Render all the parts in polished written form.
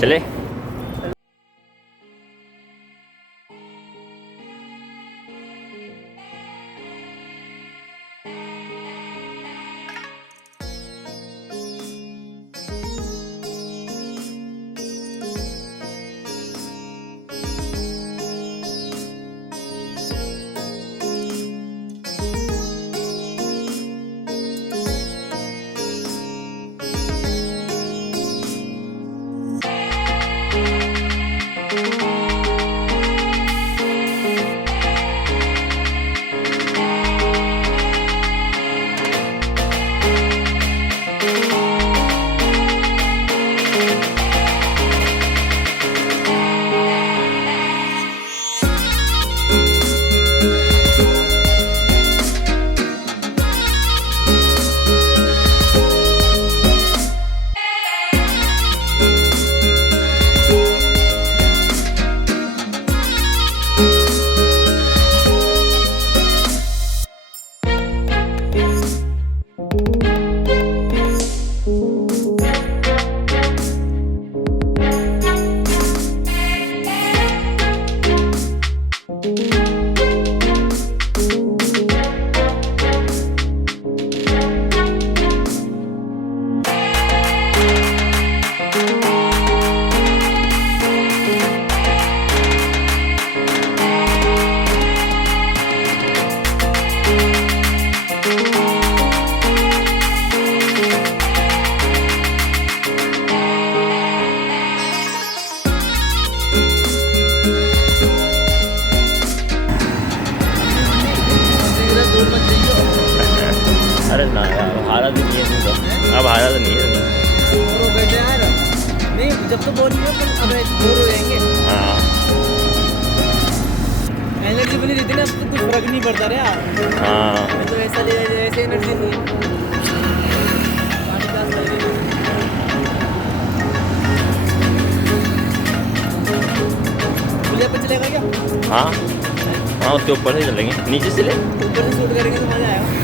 चले। अरे ना यार, हारा तो नहीं है तो। अब हारा तो नहीं है। यार नहीं, जब तो बोल रही हो अब बोर हो जाएंगे। हाँ एनर्जी बनी रहती ना, तो कुछ फर्क नहीं पड़ता रे यार। हाँ तो ऐसा ऐसे एनर्जी नहीं। पुलिया पे चलेगा क्या? हाँ हाँ, उसके ऊपर से चलेंगे, नीचे से ले। ऊपर से शूट करेंगे तो मजा आएगा।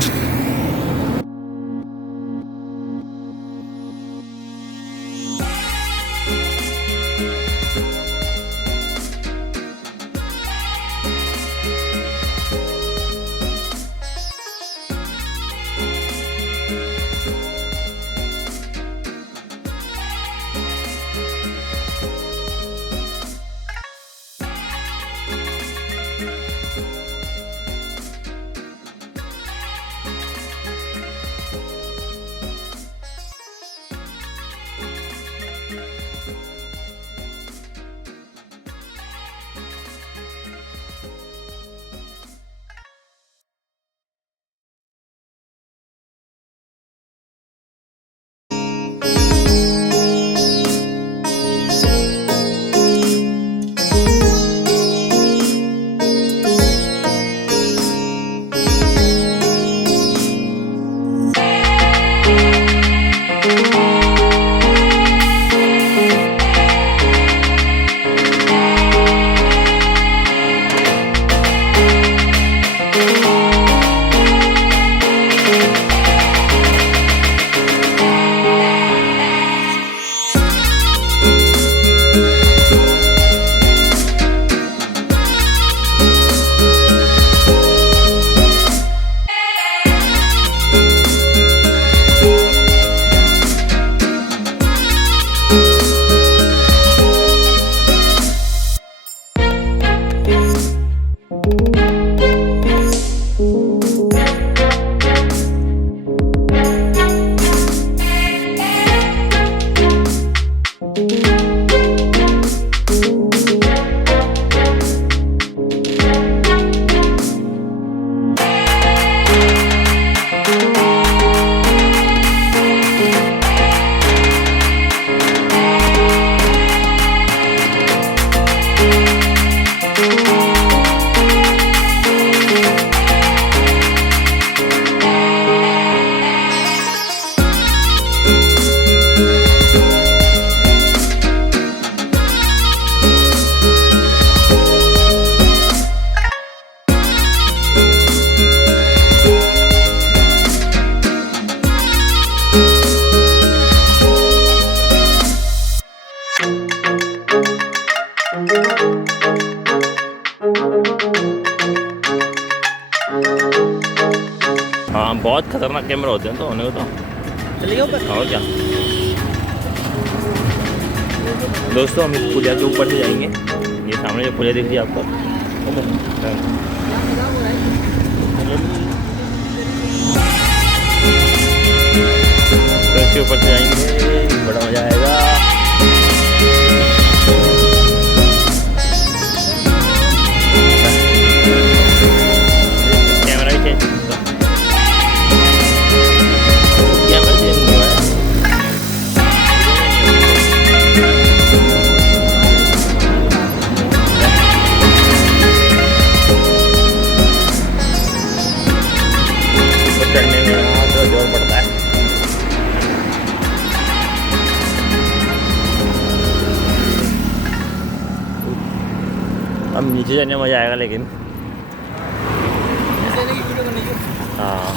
बहुत खतरनाक कैमरा होते हैं तो होने को तो। चलिए ऊपर। और क्या दोस्तों, हम इस पुलिया के ऊपर से जाएंगे। ये सामने जो पुलिया दिख रही है आपको, तो इसके ऊपर से जाएंगे, बड़ा मजा आएगा। कैमरा भी चेंज, कैमरा चेंज नहीं हुआ है। ऊपर चढ़ने में तो जोर पड़ता है। अब नीचे जाने में मज़ा आएगा लेकिन। हाँ